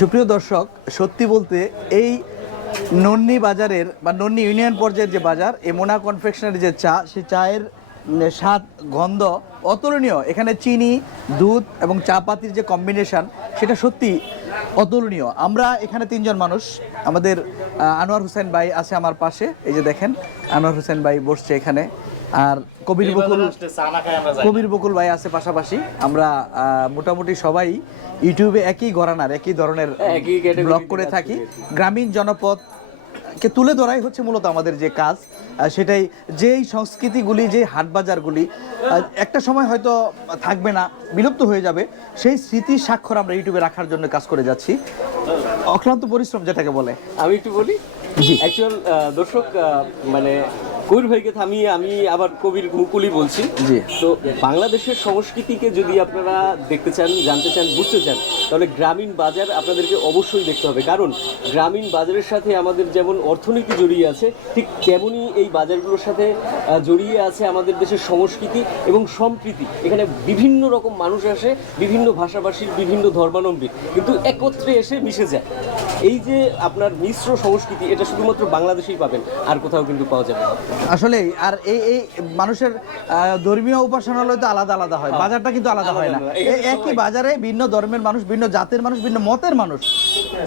সুপ্রিয় দর্শক, সত্যি বলতে এই নন্নি বাজারের বা নন্নি ইউনিয়ন পর্যায়ের যে বাজার, এই মোনা কনফেকশনারি যে চা, সেই চায়ের স্বাদ গন্ধ অতুলনীয়। এখানে চিনি, দুধ এবং চা পাতির যে কম্বিনেশন, সেটা সত্যি অতুলনীয়। আমরা এখানে তিনজন মানুষ, আমাদের আনোয়ার হোসেন ভাই আছে আমার পাশে, এই যে দেখেন আনোয়ার হোসেন ভাই বসছে এখানে, আর কবির বকুল ভাই আছে পাশাপাশি। আমরা মোটামুটি সবাই ইউটিউবে একই ঘরানার একই ধরনের ব্লগ করে থাকি। গ্রামীণ জনপদকে তুলে ধরাই হচ্ছে মূলত আমাদের যে কাজ। সেটাই, যেই সংস্কৃতিগুলি, যে হাট বাজারগুলি একটা সময় হয়তো থাকবে না, বিলুপ্ত হয়ে যাবে, সেই স্মৃতির স্বাক্ষর আমরা ইউটিউবে রাখার জন্য কাজ করে যাচ্ছি। অক্লান্ত পরিশ্রম যেটাকে বলে। আমি একটু বলি, জি অ্যাকচুয়াল দর্শক, মানে কবির ভাইকে থামিয়ে আমি আবার কবির মুকুলই বলছি। জি। তো বাংলাদেশের সংস্কৃতিকে যদি আপনারা দেখতে চান, জানতে চান, বুঝতে চান, তাহলে গ্রামীণ বাজার আপনাদেরকে অবশ্যই দেখতে হবে। কারণ গ্রামীণ বাজারের সাথে আমাদের যেমন অর্থনীতি জড়িয়ে আছে, ঠিক তেমনই এই বাজারগুলোর সাথে জড়িয়ে আছে আমাদের দেশের সংস্কৃতি এবং সম্প্রীতি। এখানে বিভিন্ন রকম মানুষ আসে, বিভিন্ন ভাষাভাষীর, বিভিন্ন ধর্মাবলম্বী, কিন্তু একত্রে এসে মিশে যায়। এই যে আপনার মিশ্র সংস্কৃতি, এটা শুধুমাত্র বাংলাদেশেই পাবেন, আর কোথাও কিন্তু পাওয়া যাবে না। আসলে আর এই মানুষের ধর্মীয় উপাসনালয় তো আলাদা আলাদা হয়, বাজারটা কিন্তু আলাদা হয় না। এই একই বাজারে ভিন্ন ধর্মের মানুষ, ভিন্ন জাতের মানুষ, ভিন্ন মতের মানুষ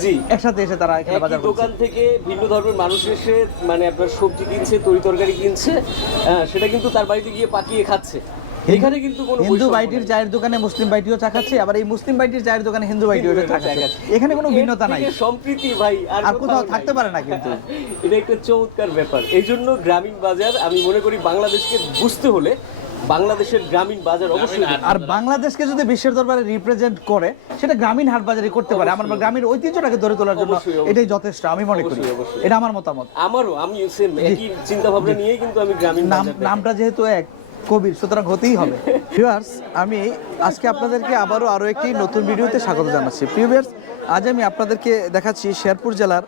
জি একসাথে এসে তারা এখানে বাজার করছে। দোকান থেকে ভিন্ন ধর্মের মানুষ এসে মানে আপনার সবজি কিনছে, তরি তরকারি কিনছে, সেটা কিন্তু তার বাড়িতে গিয়ে পাকিয়ে খাচ্ছে। এখানে কিন্তু কোনো হিন্দু বাইটির চায়ের দোকানে মুসলিম বাইটিও চা খাচ্ছে, আবার এই মুসলিম বাইটির চায়ের দোকানে হিন্দু বাইটিও চা খাচ্ছে। এখানে কোনো ভিন্নতা নাই, সম্প্রীতি ভাই আর কোথাও থাকতে পারে না। কিন্তু এটা একটা চমৎকার ব্যাপার। এই জন্য গ্রামীণ বাজার, আমি মনে করি বাংলাদেশকে বুঝতে হলে বাংলাদেশের গ্রামীণ বাজার অবশ্যই, আর বাংলাদেশকে যদি বিশ্বের দরবারে রিপ্রেজেন্ট করে, সেটা গ্রামীণ হাট বাজারই করতে পারে। আমার গ্রামীণ ঐতিহ্যটাকে ধরে তোলার জন্য এটাই যথেষ্ট আমি মনে করি। এটা আমার মতামত। আমারও, আমি সেম একই চিন্তা ভাবনা নিয়েই কিন্তু আমি গ্রামীণ নামটা যেহেতু এক, কবির, সুতরাং হতেই হবে। ভিউয়ার্স, আমি আজকে আপনাদেরকে আরও একটি নতুন ভিডিওতে স্বাগত জানাচ্ছি। ভিউয়ার্স, আজ আমি আপনাদেরকে দেখাচ্ছি শেরপুর জেলার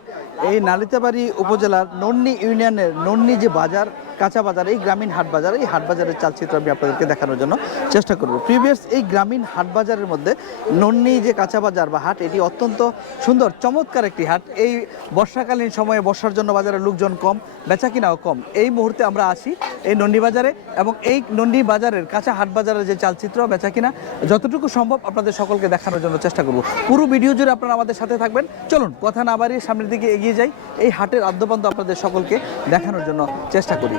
এই নালিতাবাড়ী উপজেলার নন্নি ইউনিয়নের নন্নি যে বাজার, কাঁচা বাজার, এই গ্রামীণ হাট বাজার, এই হাট বাজারের চালচিত্র আমি আপনাদেরকে দেখানোর জন্য চেষ্টা করব। প্রিভিয়াস এই গ্রামীণ হাট বাজারের মধ্যে নন্নি যে কাঁচা বাজার বা হাট, এটি অত্যন্ত সুন্দর চমৎকার একটি হাট। এই বর্ষাকালীন সময়ে, বর্ষার জন্য বাজারে লোকজন কম, বেচা কিনাও কম। এই মুহূর্তে আমরা আছি এই নন্নি বাজারে, এবং এই নন্নি বাজারের কাঁচা হাট বাজারের যে চালচিত্র, বেচা কিনা যতটুকু সম্ভব আপনাদের সকলকে দেখানোর জন্য চেষ্টা করব। পুরো ভিডিও জুড়ে আপনারা আমাদের সাথে থাকবেন। চলুন কথা না বাড়িয়ে সামনের দিকে এগিয়ে যাই, এই হাটের আদ্যপান্ত আপনাদের সকলকে দেখানোর জন্য চেষ্টা করি।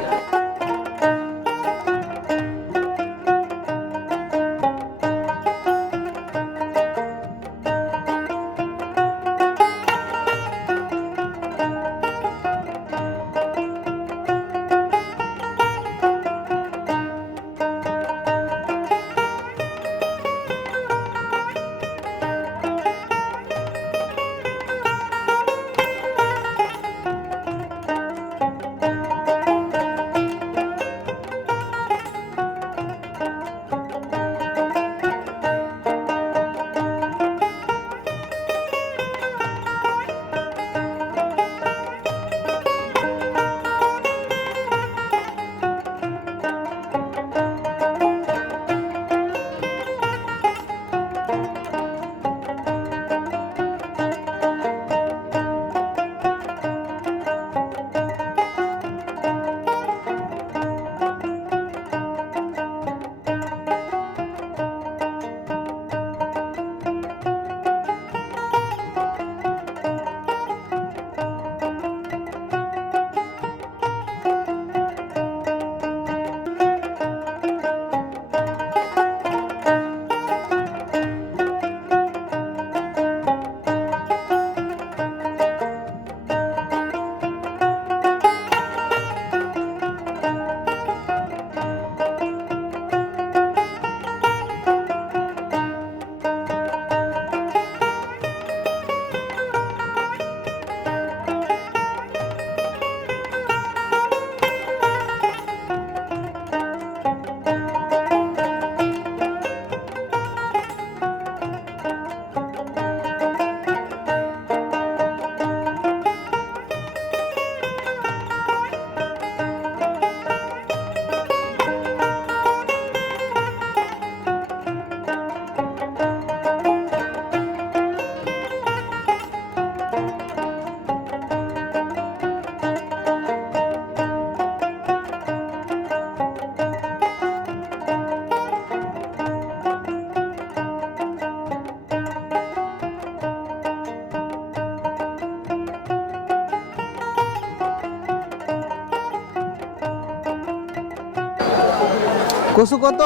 কচু কত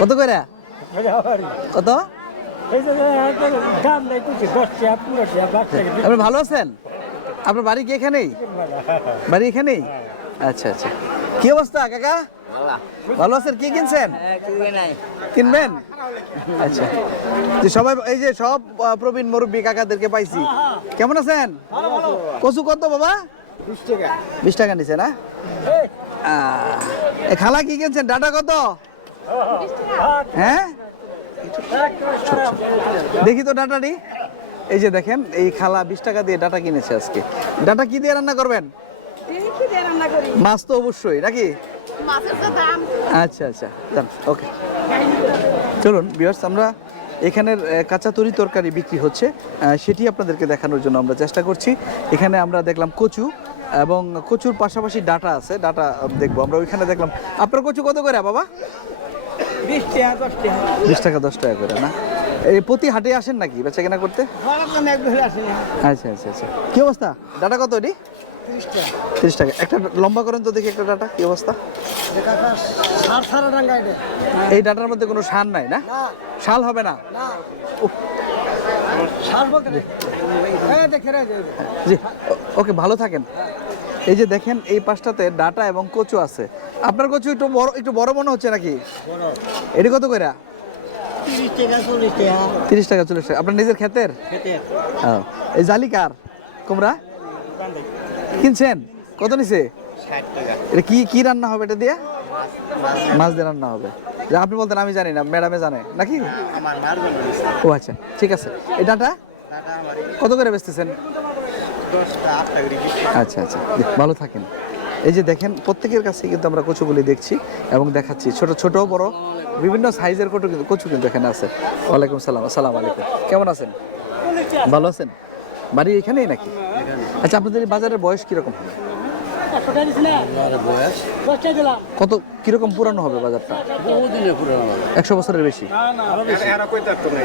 কত করে কত? আপনি ভালো আছেন? আপনার বাড়ি কি এখানেই? বাড়ি এখানেই? আচ্ছা আচ্ছা। কি অবস্থা কাকা? ভালো আছেন? কি কিনছেন? কিনবেন? আচ্ছা। যে সবাই এই যে সব প্রবীণ মুরব্বী কাকাদেরকে পাইছি। কেমন আছেন? কচু কত বাবা? 20 টাকা। 20 টাকা নিছে না? খালা কি কিনছেন? ডাটা কত? হ্যাঁ, দেখি তো ডাটাটি। এই যে দেখেন, এই খালা 20 টাকা দিয়ে ডাটা কিনেছে আজকে। ডাটা কি দিয়ে রান্না করবেন? মাছ তো অবশ্যই নাকি? আচ্ছা আচ্ছা, ওকে। চলুন ভিউয়ার্স, আমরা এখানের কাঁচা তরি তরকারি বিক্রি হচ্ছে, সেটি আপনাদেরকে দেখানোর জন্য আমরা চেষ্টা করছি। এখানে আমরা দেখলাম কচু, এবং কচুর পাশাপাশি ডাটা আছে, ডাটা দেখবো আমরা। ওইখানে দেখলাম। আপনার কচু কত করে বাবা? 20 টাকা 10 টাকা করে না? এই প্রতি হাটে আসেন নাকি বেচা কেনা করতে? আচ্ছা আচ্ছা আচ্ছা। কি অবস্থা? ডাটা কত এটি? 30 টাকা। একটা লম্বা করেন তো দেখি একটা ডাটা। কি অবস্থা? এই ডাটার মধ্যে কোনো সার নাই না? শাল হবে না? জি, ওকে, ভালো থাকেন। এই যে দেখেন, এই পাশটাতে ডাটা এবং কচু আছে। আপনার কচু একটু বড় মনে হচ্ছে নাকি? এটি কত করে? 30 টাকা 40 টাকা। আপনার নিজের ক্ষেতের? এই জালি কার? কুমড়া কিনছেন? কত নিছে? 60 টাকা। এটা কি কি রান্না হবে এটা দিয়ে? মাছ দিয়ে রান্না হবে। যে আপনি বলতেন আমি জানি না, ম্যাডামে জানে নাকি? ও আচ্ছা, ঠিক আছে। এই ডাটা কত করে বেচতেছেন? আচ্ছা আচ্ছা, ভালো থাকেন। এই যে দেখেন, প্রত্যেকের কাছে কিন্তু আমরা কচুগুলি দেখছি এবং দেখাচ্ছি। ছোট ছোট বড় বিভিন্ন সাইজের কচু কিন্তু এখানে আছে। ওয়ালাইকুম সালাম। আসসালামু আলাইকুম। কেমন আছেন? ভালো আছেন? বাড়ি এখানেই নাকি? আচ্ছা, আপনাদের এই বাজারের বয়স কিরকম হবে? কত কিরকম পুরানো হবে বাজারটা? 100 বছরের বেশি?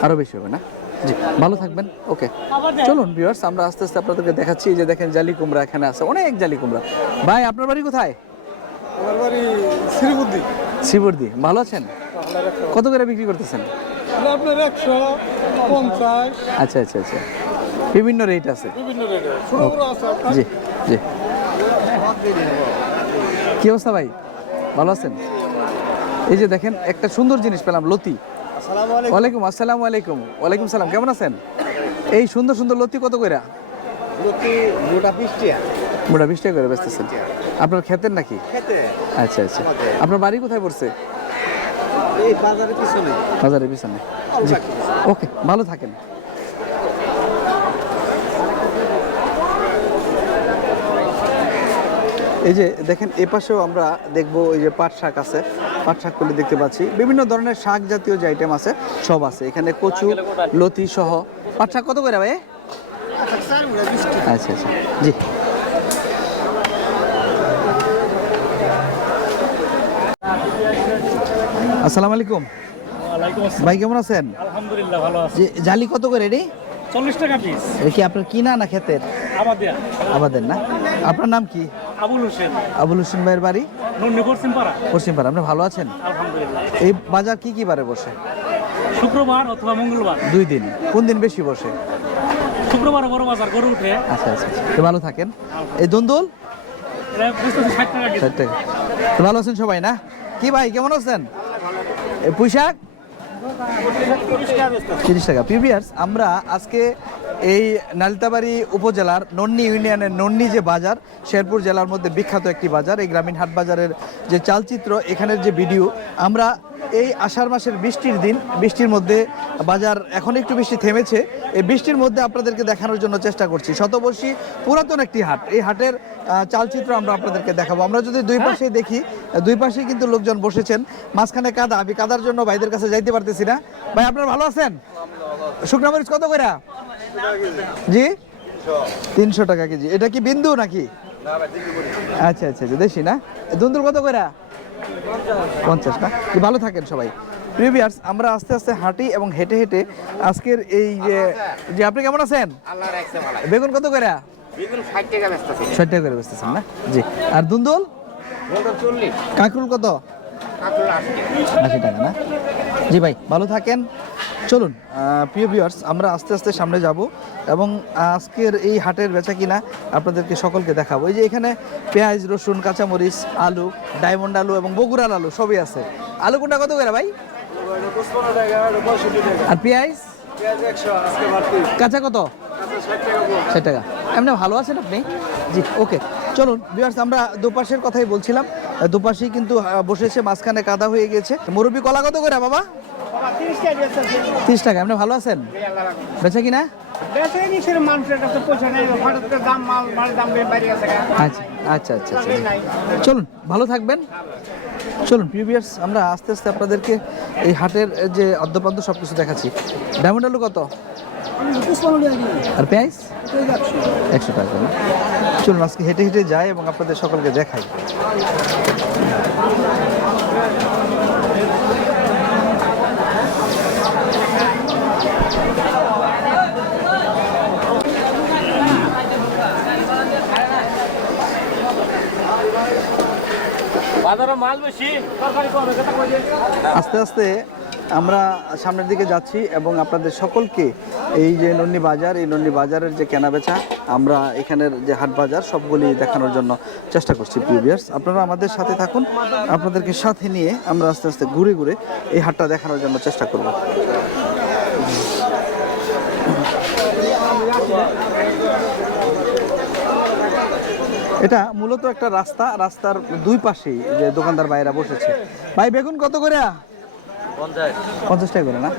আরো বেশি হবে না? জি, ভালো থাকবেন। ওকে, চলুন ভিউয়ার্স, আমরা আস্তে আস্তে আপনাদেরকে দেখাচ্ছি। এই যে দেখেন, জালি কুমড়া এখানে আছে, অনেক জালি কুমড়া। ভাই, আপনার বাড়ি কোথায়? আমার বাড়ি শ্রীবুদ্ধি। শ্রীবর্দি। ভালো আছেন? কত করে বিক্রি করতেছেন? আপনার 150। আচ্ছা আচ্ছা আচ্ছা, বিভিন্ন রেট আছে। বিভিন্ন রেটে ছোট বড় আছে আপনার। জি জি। কি অবস্থা ভাই? ভালো আছেন? এই যে দেখেন, একটা সুন্দর জিনিস পেলাম, লতি। ওয়ালাইকুম আসসালাম। ওয়ালাইকুম সালাম। কেমন আছেন? এই সুন্দর সুন্দর লতি কত করে? মোটা 20 টাকা। মোটা 20 টাকা করে বেচতেছেন? আপনার ক্ষেতের নাকি? আচ্ছা আচ্ছা। আপনার বাড়ি কোথায় পড়ছে? এই বাজারের পিছনে। বাজারের পিছনে। জি, ওকে, ভালো থাকেন। এই যে দেখেন, এ পাশেও আমরা দেখবো, এই যে পাট শাক আছে, পাট শাকগুলি দেখতে পাচ্ছি। বিভিন্ন ধরনের শাক জাতীয় যে আইটেম আছে সব আছে এখানে, কচু লতি সহ। পাট শাক কত করে ভাই? আচ্ছা আচ্ছা, জি। আসসালামু আলাইকুম। ভাই কেমন আছেন? আলহামদুলিল্লাহ ভালো আছি। জালি কত করে এটি? 40 টাকা পিস। এটা কি আপনার কিনা না ক্ষেতের? আমাদের। আমাদের না? আপনার নাম কি? আবুল হোসেন। আবুল হোসেন ভাইয়ের বাড়ি নন্দি পশ্চিমপাড়া। পশ্চিমপাড়া। আপনি ভালো আছেন? আলহামদুলিল্লাহ। এই বাজার কি কি বারে বসে? শুক্রবার অথবা মঙ্গলবার। 2 দিন। কোন দিন বেশি বসে? শুক্রবার বড় বাজার গরু উঠে। আচ্ছা আচ্ছা, তো ভালো থাকেন। এই দন্দুল? এটা বুঝতেছি 60 টাকা কেজি। 60 টাকা। তো ভালো আছেন সবাই না? কি ভাই কেমন আছেন? এই পুঁইশাক 30 টাকা। প্রিভিয়ার্স, আমরা আজকে এই নালিতাবাড়ি উপজেলার নন্নি ইউনিয়নের নন্নি যে বাজার, শেরপুর জেলার মধ্যে বিখ্যাত একটি বাজার, এই গ্রামীণ হাট বাজারের যে চালচিত্র, এখানের যে ভিডিও, আমরা এই আষাঢ় মাসের বৃষ্টির দিন, বৃষ্টির মধ্যে বাজার এখন একটু বৃষ্টি থেমেছে, এই বৃষ্টির মধ্যে আপনাদেরকে দেখানোর জন্য চেষ্টা করছি। শতবর্ষী পুরাতন একটি হাট, এই হাটের চালচিত্র আমরা আপনাদেরকে দেখাবো। আমরা যদি দুই পাশে দেখি, দুই পাশেই কিন্তু লোকজন বসেছেন, মাঝখানে কাদা। আমি কাদার জন্য ভাইদের কাছে যাইতে পারতেছি না। ভাই আপনারা ভালো আছেন? শুকনা মরিচ কত করে? জি, 300 টাকা কেজি। এটা কি বিন্দু নাকি? আচ্ছা আচ্ছা আচ্ছা, দেশি না? দুন্দুল কত করে? 50 না? ভালো থাকেন সবাই। প্রিভিয়ার্স, আমরা আস্তে আস্তে হাঁটি এবং হেঁটে হেঁটে আজকের এই যে আপনি কেমন আছেন? বেগুন কত করে? 60 টাকা বেচতেছি। 60 টাকা করে বেচতেছেন না? জি। আর দুন্দুল? কাঁকরোল কত? 80 টাকা না? জি ভাই, ভালো থাকেন। চলুন প্রিয় ভিউয়ার্স, আমরা আস্তে আস্তে সামনে যাব এবং আজকের এই হাটের বেচা কিনা আপনাদেরকে সকলকে দেখাবো। এই যে এখানে পেঁয়াজ, রসুন, কাঁচামরিচ, আলু, ডায়মন্ড আলু এবং বগুড়ার আলু সবই আছে। আলু কোনটা কত করে ভাই? আর পেঁয়াজ? কাঁচা কত? 60 টাকা। এমনি ভালো আছেন আপনি? জি, ওকে। চলুন ভিউয়ার্স, আমরা দুপাশের কথাই বলছিলাম। দুপাশেই কিন্তু বসেছে, মাঝখানে কাদা হয়ে গেছে। মুরব্বি কলা কত করে বাবা? 30 টাকা। এমনি ভালো আছেন? বেচা কিনা? আচ্ছা আচ্ছা আচ্ছা আচ্ছা। চলুন, ভালো থাকবেন। চলুন ভিউয়ার্স, আমরা আস্তে আস্তে আপনাদেরকে এই হাটের যে আদ্যপাদ্য সব কিছু দেখাচ্ছি। ডায়মন্ড আলু কত? আর পেঁয়াজ? 100 টাকা না? চলুন আজকে হেঁটে হেঁটে যাই এবং আপনাদের সকলকে দেখাই। আস্তে আস্তে আমরা সামনের দিকে যাচ্ছি এবং আপনাদের সকলকে এই যে নন্নি বাজার, এই নন্নি বাজারের যে কেনাবেচা, আমরা এখানের যে হাট বাজার সবগুলি দেখানোর জন্য চেষ্টা করছি। প্রিভিয়ার্স, আপনারা আমাদের সাথে থাকুন। আপনাদেরকে সাথে নিয়ে আমরা আস্তে আস্তে ঘুরে ঘুরে এই হাটটা দেখানোর জন্য চেষ্টা করব। এটা মূলত একটা রাস্তা, রাস্তার দুই পাশেই যে দোকানদার বাইরা বসেছে। ভাই বেগুন কত করে? 50 টাকা করে না?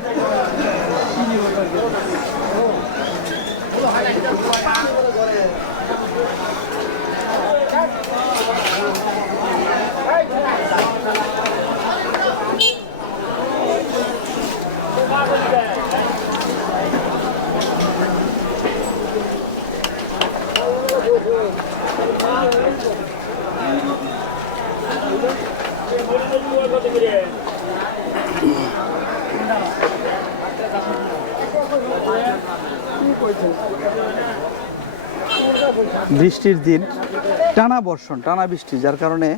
বৃষ্টির দিন, টানা বর্ষণ, টানা বৃষ্টি, যার কারণে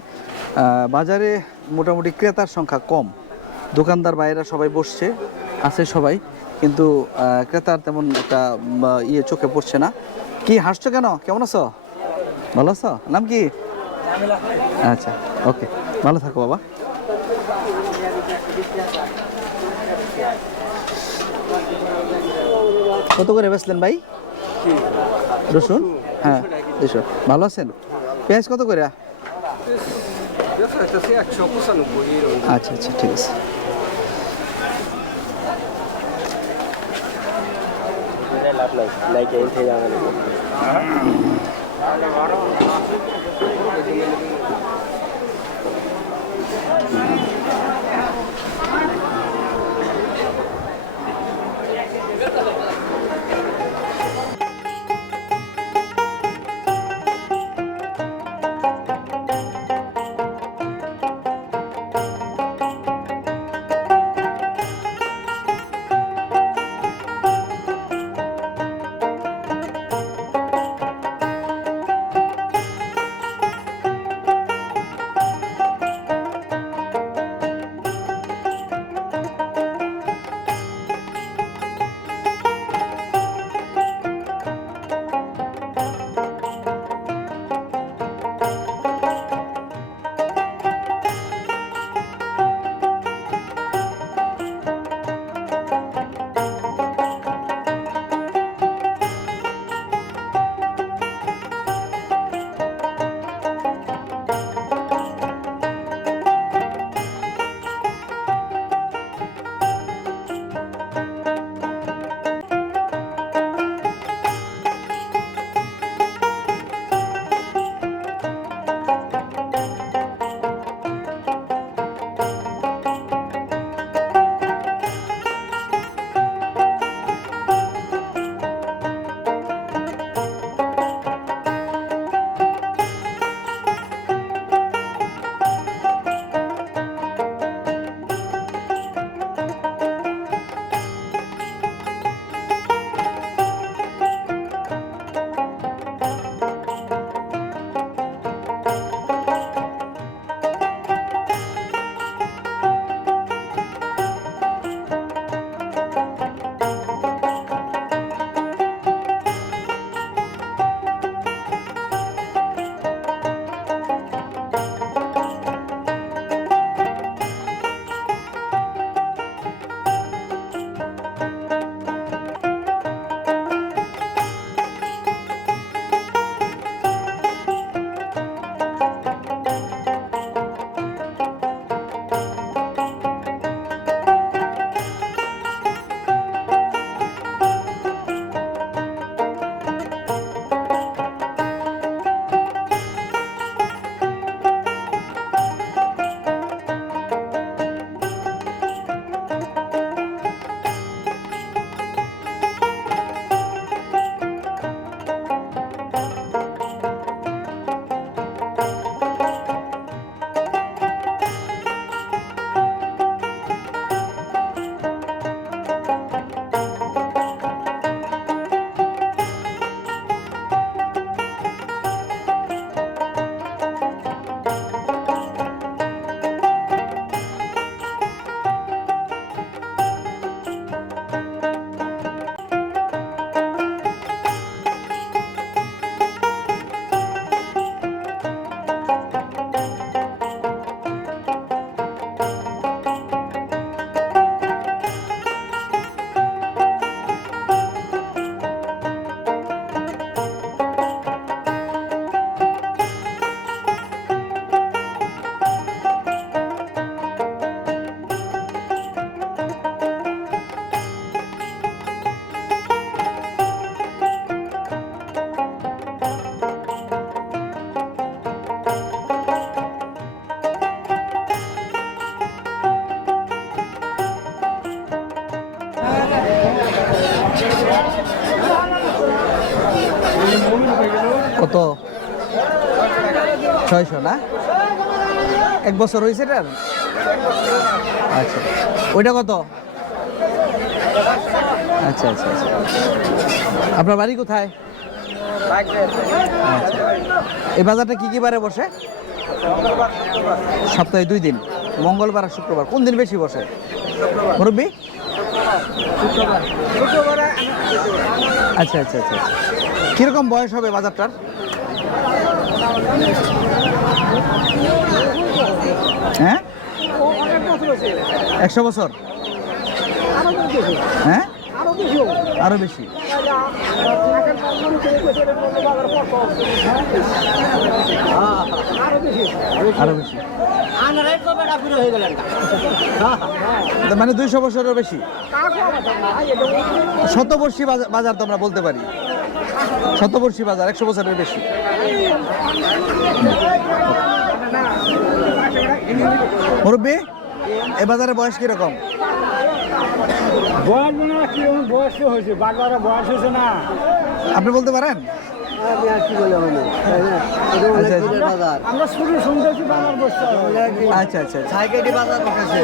বাজারে মোটামুটি ক্রেতার সংখ্যা কম। দোকানদার বাইরা সবাই বসছে, আছে সবাই, কিন্তু ক্রেতার তেমন একটা চোখে পড়ছে না। কি হাসছো কেন? কেমন আছো? ভালো আছো? নাম কি? আচ্ছা, ওকে, ভালো থাকো বাবা। কত করে বেচলেন ভাই রসুন? হ্যাঁ, 200। ভালো আছেন? পেঁয়াজ কত করে? আচ্ছা আচ্ছা, ঠিক আছে। কত 600 না? 1 বছর হয়েছে এটার? আচ্ছা, ওইটা কত? আচ্ছা আচ্ছা আচ্ছা। আপনার বাড়ি কোথায়? আচ্ছা, এই বাজারটা কি কি বারে বসে? সপ্তাহে 2 দিন, মঙ্গলবার আর শুক্রবার। কোন দিন বেশি বসে মুরব্বী? আচ্ছা আচ্ছা আচ্ছা। কিরকম বয়স হবে বাজারটার? হ্যাঁ, 100 বছর? হ্যাঁ, আরো বেশি। আরো বেশি তার মানে 200 বছরেরও বেশি। শতবর্ষী বাজার তো আমরা বলতে পারি, শতবর্ষী বাজার 100 বছরের বেশি। মুরব্বী, এ বাজারের বয়স কিরকম? বয়স মনে হয় কি বয়স হয়েছে, বারবার বয়স হয়েছে না। আপনি বলতে পারেন? আমরা শুরু শুনতেছি বাজার বসছে। আচ্ছা আচ্ছা আচ্ছা। বাজার বসেছে।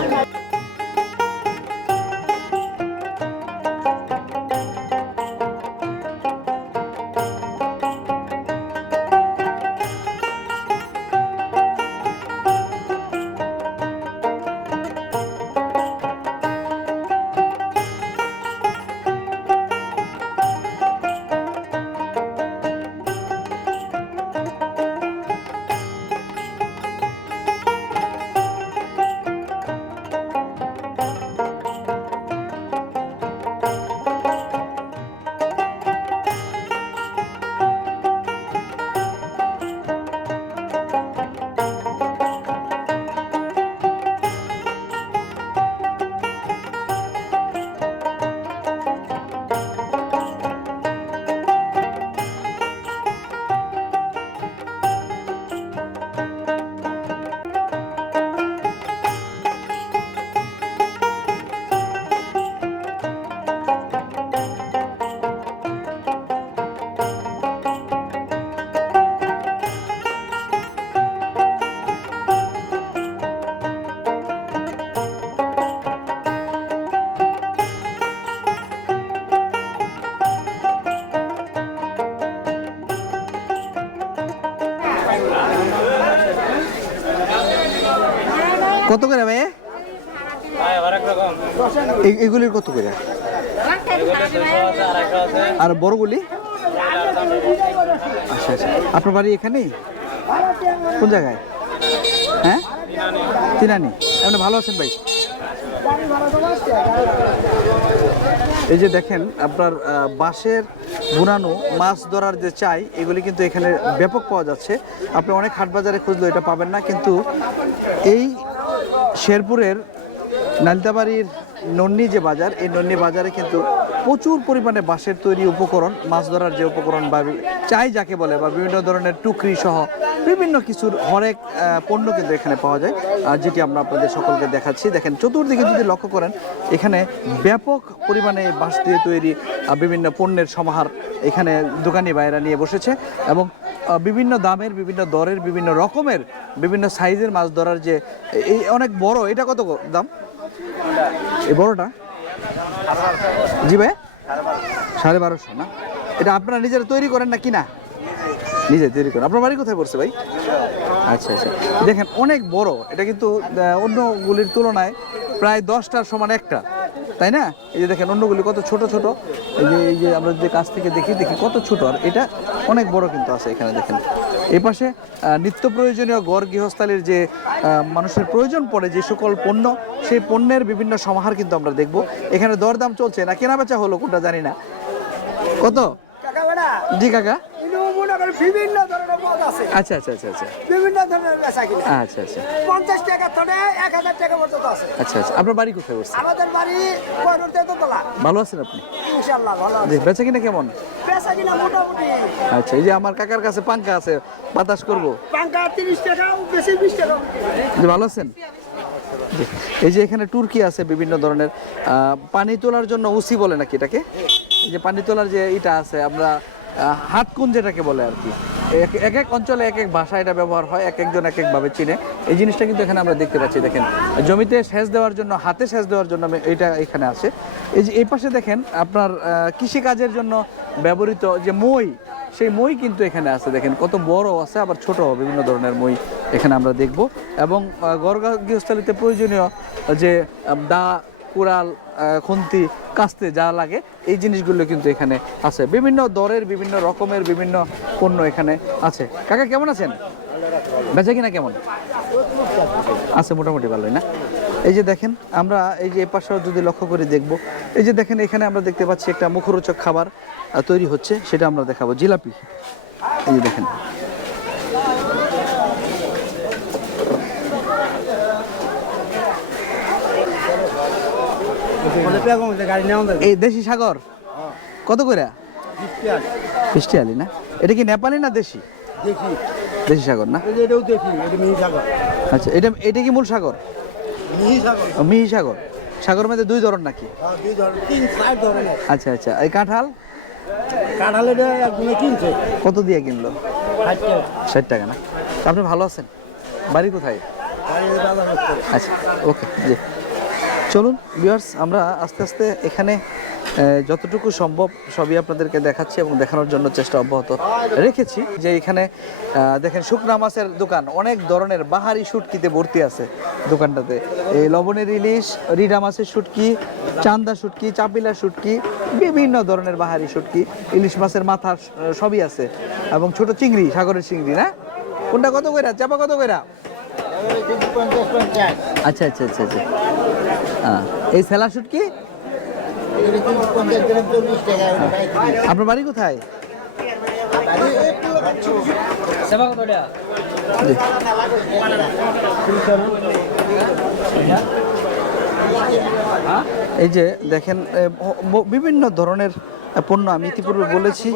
কত করে ভাই এগুলির? কত করে? আর বড়গুলি? আচ্ছা আচ্ছা। আপনার বাড়ি এখানেই? কোন জায়গায়? হ্যাঁ, তিনানি। আপনি ভালো আছেন ভাই? এই যে দেখেন আপনার বাঁশের বুনানো মাছ ধরার যে চাই, এগুলি কিন্তু এখানে ব্যাপক পাওয়া যাচ্ছে। আপনি অনেক হাট বাজারে খুঁজলেও এটা পাবেন না, কিন্তু এই শেরপুরের নালিতাবাড়ির নন্নি যে বাজার, এই নন্নি বাজারে কিন্তু প্রচুর পরিমাণে বাঁশের তৈরি উপকরণ, মাছ ধরার যে উপকরণ বা চাই যাকে বলে, বা বিভিন্ন ধরনের টুকরি সহ বিভিন্ন কিছুর হরেক পণ্য কিন্তু এখানে পাওয়া যায়, আর যেটি আমরা আপনাদের সকলকে দেখাচ্ছি। দেখেন চতুর্দিকে যদি লক্ষ্য করেন, এখানে ব্যাপক পরিমাণে বাঁশ দিয়ে তৈরি বিভিন্ন পণ্যের সমাহার এখানে দোকানি ভাইয়েরা নিয়ে বসেছে, এবং বিভিন্ন দামের, বিভিন্ন দরের, বিভিন্ন রকমের, বিভিন্ন সাইজের মাছ ধরার যে এই অনেক বড়, এটা কত দাম এই বড়টা? জি ভাই, 1250 না? এটা আপনারা নিজেরা তৈরি করেন না কিনা? নিজে তৈরি করেন। আপনার বাড়ি কোথায় পড়ছে ভাই? আচ্ছা আচ্ছা। দেখেন অনেক বড়, এটা কিন্তু অন্যগুলির তুলনায় প্রায় 10টার সমান একটা, তাই না? এই যে দেখেন অন্যগুলি কত ছোট ছোট, এই যে আমরা যে কাছ থেকে দেখি কত ছোট, আর এটা অনেক বড় কিন্তু আছে এখানে। দেখেন এই পাশে নিত্য প্রয়োজনীয় ঘর গৃহস্থালির যে মানুষের প্রয়োজন পড়ে যে সকল পণ্য, সেই পণ্যের বিভিন্ন সমাহার কিন্তু আমরা দেখব। এখানে দরদাম চলছে না কেনা বেচা হলো কোনটা জানি না। কত? জি কাকা। বিভিন্ন ধরনের পদ আছে। আচ্ছা আচ্ছা আচ্ছা আচ্ছা। বিভিন্ন ধরনের বেচা কিনা। আচ্ছা আচ্ছা। 50 টাকা থেকে 1000 টাকা পর্যন্ত আছে। আচ্ছা আচ্ছা। আপনার বাড়ি কোথায় বসছে? আমাদের বাড়ি কয়রতে দোতলা। ভালো আছেন আপনি? ইনশাআল্লাহ ভালো আছি। জি, বেচা কিনা কেমন? বেচা কিনা মোটামুটি। আচ্ছা, এই যে আমার কাকার কাছে পাঙ্কা আছে, বাতাস করব। পাঙ্কা 30 টাকা, বেশি 20 টাকা। জি, ভালো আছেন? জি। এই যে এখানে টুরকি আছে বিভিন্ন ধরনের, পানি তোলার জন্য উসি বলে নাকি এটাকে, এই যে পানি তোলার যে এটা আছে, আমরা হাতকুন যেটাকে বলে আর কি, এক এক অঞ্চলে এক এক ভাষা এটা ব্যবহার হয়, এক একজন এক একভাবে চিনে। এই জিনিসটা কিন্তু এখানে আমরা দেখতে পাচ্ছি। দেখেন জমিতে সেচ দেওয়ার জন্য, হাতে সেচ দেওয়ার জন্য এটা এখানে আছে। এই যে এই পাশে দেখেন আপনার কৃষিকাজের জন্য ব্যবহৃত যে মই, সেই মই কিন্তু এখানে আছে। দেখেন কত বড় আছে, আবার ছোট বিভিন্ন ধরনের মই এখানে আমরা দেখব। এবং গৃহস্থালিতে প্রয়োজনীয় যে দা, কুড়াল, খুন্তি, কাস্তে যা লাগে এই জিনিসগুলো কিন্তু এখানে আছে। বিভিন্ন দরের, বিভিন্ন রকমের বিভিন্ন পণ্য এখানে আছে। কাকা কেমন আছেন? বেচা কিনা কেমন আছে? মোটামুটি ভালোই না? এই যে দেখেন আমরা এই যে এই পাশেও যদি লক্ষ্য করে দেখব, এই যে দেখেন এখানে আমরা দেখতে পাচ্ছি একটা মুখরোচক খাবার তৈরি হচ্ছে, সেটা আমরা দেখাবো। জিলাপি, এই যে দেখেন। এই দেশি সাগর কত করে? 50 আলি না? এটা কি নেপালি না দেশি? দেশি সাগর না? আচ্ছা, এটা কি মূল সাগর? মিহি সাগর। সাগর মধ্যে দুই ধরন নাকি? আচ্ছা আচ্ছা। এই কাঁঠাল? কত দিয়ে কিনলো? 60 টাকা না? আপনি ভালো আছেন? বাড়ি কোথায়? আচ্ছা, ওকে, জি। চলুন ভিউয়ার্স, আমরা আস্তে আস্তে এখানে যতটুকু সম্ভব সবই আপনাদেরকে দেখাচ্ছি এবং দেখানোর জন্য চেষ্টা অব্যাহত রেখেছি। যে এখানে দেখেন শুকনা মাছের দোকান, অনেক ধরনের বাহারি শুটকিতে ভর্তি আছে দোকানটাতে। এই লবণের ইলিশ, রিডা মাছের শুটকি, চান্দা শুটকি, চাপিলা শুটকি, বিভিন্ন ধরনের বাহারি শুটকি, ইলিশ মাছের মাথা সবই আছে। এবং ছোট চিংড়ি, সাগরের চিংড়ি না? কোনটা কত কইরা? চাপা কত কইরা? আচ্ছা আচ্ছা আচ্ছা আচ্ছা। এই সেলা শুটকি আপনার বাড়ি কোথায়? এই যে দেখেন বিভিন্ন ধরনের পণ্য আমি ইতিপূর্বে বলেছি।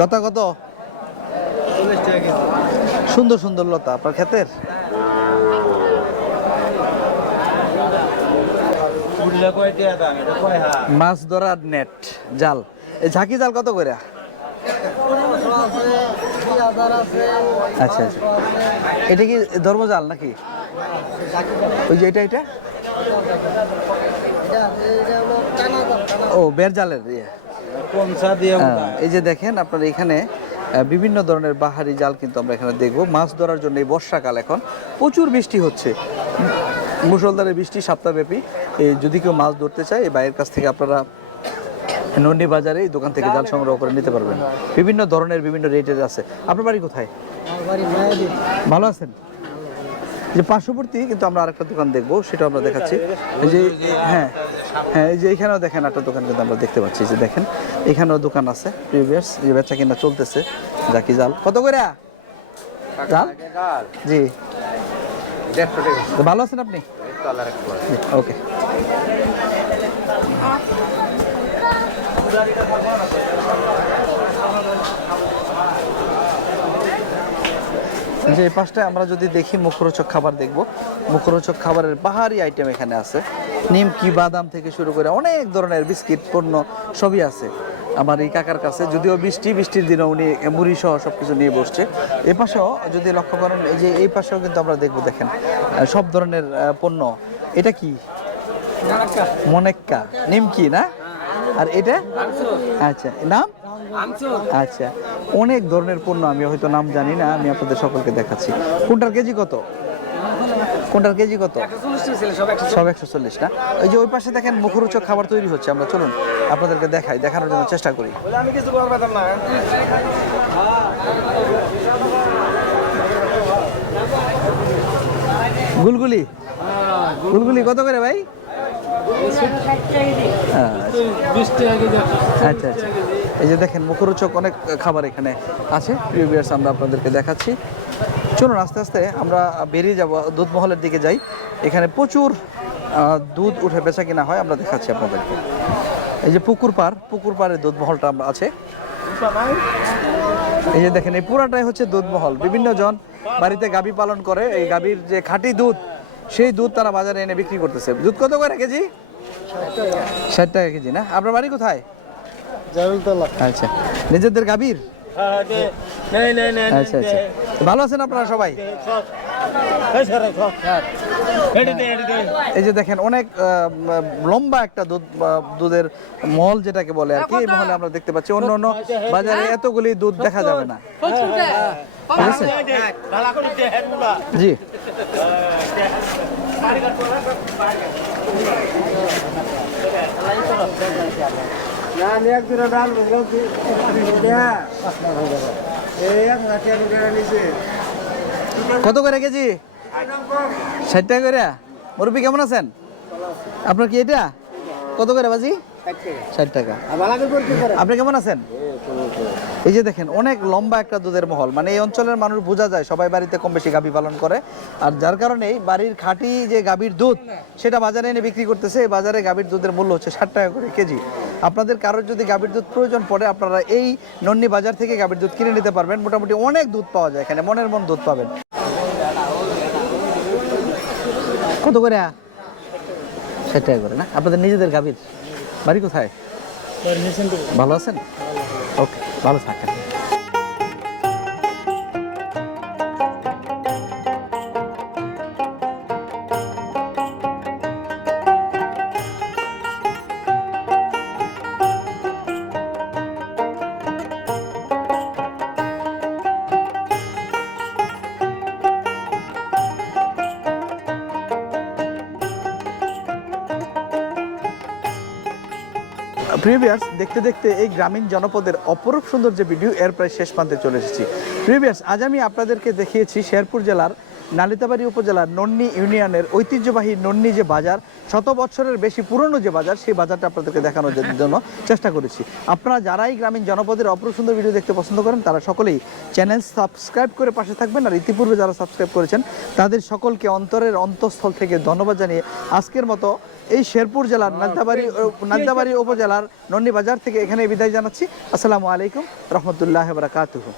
লতা কত? সুন্দর সুন্দর লতা আপনার ক্ষেতের? মাছ ধরার নেট, জাল, এই ঝাঁকি জাল কত করে? আচ্ছা আচ্ছা। এটা কি ধর্মজাল নাকি? ওই যে এটা ও বের জালের ইয়ে। এই যে দেখেন আপনার এখানে বিভিন্ন ধরনের বাহারি জাল কিন্তু আমরা এখানে দেখবো মাছ ধরার জন্য। এই বর্ষাকাল, এখন প্রচুর বৃষ্টি হচ্ছে, মুষলধারে বৃষ্টি সপ্তাহব্যাপী। যদি কেউ মাছ ধরতে চায় এই ভাইয়ের কাছ থেকে আপনারা নন্ডি বাজারে এই দোকান থেকে জাল সংগ্রহ করে নিতে পারবেন। বিভিন্ন ধরনের বিভিন্ন রেটের আছে। আপনার বাড়ি কোথায়? ভালো আছেন? যে পার্শ্ববর্তী কিন্তু আমরা আরেকটা দোকান দেখবো, সেটা আমরা দেখাচ্ছি। এই যে হ্যাঁ হ্যাঁ, এই যে এখানেও দেখেন একটা দোকান কিন্তু আমরা দেখতে পাচ্ছি। যে দেখেন এখানেও দোকান আছে প্রিভিয়াস, যে বেচা কিনা চলতেছে। জাকি জাল কত করে? জাল জি 150 টাকা। ভালো আছেন আপনি? ওকে। যে এই পাশটায় আমরা যদি দেখি মুখরোচক খাবার দেখব। মুখরোচক খাবারের বাহারি আইটেম এখানে আছে। নিমকি, বাদাম থেকে শুরু করে অনেক ধরনের বিস্কিট পণ্য সবই আছে আমার এই কাকার কাছে। যদিও বৃষ্টির দিনে উনি মুড়ি সহ সব কিছু নিয়ে বসছে। এ পাশেও যদি লক্ষ্য করেন, এই যে এই পাশেও কিন্তু আমরা দেখবো, দেখেন সব ধরনের পণ্য। এটা কি? মনেক্কা, নিমকি না? আর এটা আচ্ছা, নাম আচ্ছা, অনেক ধরনের পণ্য, আমি হয়তো নাম জানি না, আমি আপনাদের সকলকে দেখাচ্ছি। কোনটার কেজি কত? কোনটার কেজি কত? সব 140 না? ওই যে ওই পাশে দেখেন মুখরোচক খাবার তৈরি হচ্ছে, আমরা চলুন আপনাদেরকে দেখানোর জন্য চেষ্টা করি। গুলগুলি, গুলগুলি কত করে ভাই? আচ্ছা আচ্ছা। এই যে দেখেন মুখরোচক অনেক খাবার এখানে আছে। প্রিয় ভিউয়ার্স, আমরা আপনাদেরকে দেখাচ্ছি। চলুন আস্তে আস্তে আমরা বেরিয়ে যাব, দুধমহলের দিকে যাই। এখানে প্রচুর দুধ উঠে বেচা কিনা হয়, আমরা দেখাচ্ছি আপনাদেরকে। এই যে পুকুর পাড়ের দুধমহলটা আমরা আছে। এই যে দেখেন এই পুরাটাই হচ্ছে দুধমহল। বিভিন্ন জন বাড়িতে গাভী পালন করে, এই গাভীর যে খাঁটি দুধ সেই দুধ তারা বাজারে এনে বিক্রি করতেছে। দুধ কত করে কেজি? 60 টাকা কেজি না? আপনার বাড়ি কোথায়? আচ্ছা, নিজেদের গাভীর? আচ্ছা আচ্ছা, ভালো আছেন আপনারা সবাই? এই যে দেখেন অনেক লম্বা একটা দুধের মহল যেটাকে বলে আর কি, এই মহলে আমরা দেখতে পাচ্ছি। অন্য অন্য বাজারে এতগুলি দুধ দেখা যাবে না। ঠিক আছে জি। কত করে কেজি? 60 টাকা করে। মুরব্বী কেমন আছেন? আপনার কি এটা কত করে বাজি? 60 টাকা। আপনি কেমন আছেন? এই যে দেখেন অনেক লম্বা একটা দুধের মহল, মানে এই অঞ্চলের মানুষ বোঝা যায় সবাই বাড়িতে কম বেশি গাভী পালন করে, আর যার কারণে বাড়ির খাঁটি যে গাভীর দুধ সেটা বাজারে এনে বিক্রি করতেছে। এই বাজারে গাভীর দুধের মূল্য হচ্ছে 60 টাকা করে কেজি। আপনাদের কারোর যদি গাভীর দুধ প্রয়োজন পড়ে, আপনারা এই নন্নি বাজার থেকে গাভীর দুধ কিনে নিতে পারবেন। মোটামুটি অনেক দুধ পাওয়া যায় এখানে, মনের মন দুধ পাবেন। কত করে? 60 টাকা করে না? আপনাদের নিজেদের গাভীর? বাড়ি কোথায়? ভালো আছেন? ওকে, ভালো থাকেন। প্রিভিয়াস দেখতে দেখতে এই গ্রামীণ জনপদের অপরূপ সুন্দর যে ভিডিও এর প্রায় শেষ প্রান্তে চলে এসেছি। প্রিভিয়াস আজ আমি আপনাদেরকে দেখিয়েছি শেরপুর জেলার নালিতাবাড়ী উপজেলার নন্নি ইউনিয়নের ঐতিহ্যবাহী নন্নি যে বাজার, 100 বছরের বেশি পুরনো যে বাজার, সেই বাজারটা আপনাদেরকে দেখানোর জন্য চেষ্টা করেছি। আপনারা যারাই গ্রামীণ জনপদের অপরূপ সুন্দর ভিডিও দেখতে পছন্দ করেন তারা সকলেই চ্যানেল সাবস্ক্রাইব করে পাশে থাকবেন, আর ইতিপূর্বে যারা সাবস্ক্রাইব করেছেন তাদের সকলকে অন্তরের অন্তঃস্থল থেকে ধন্যবাদ জানিয়ে আজকের মতো এই শেরপুর জেলার নালিতাবাড়ী উপজেলার নন্নি বাজার থেকে এখানে বিদায় জানাচ্ছি। আসসালামু আলাইকুম রহমতুল্লাহ বারাকাতুহু।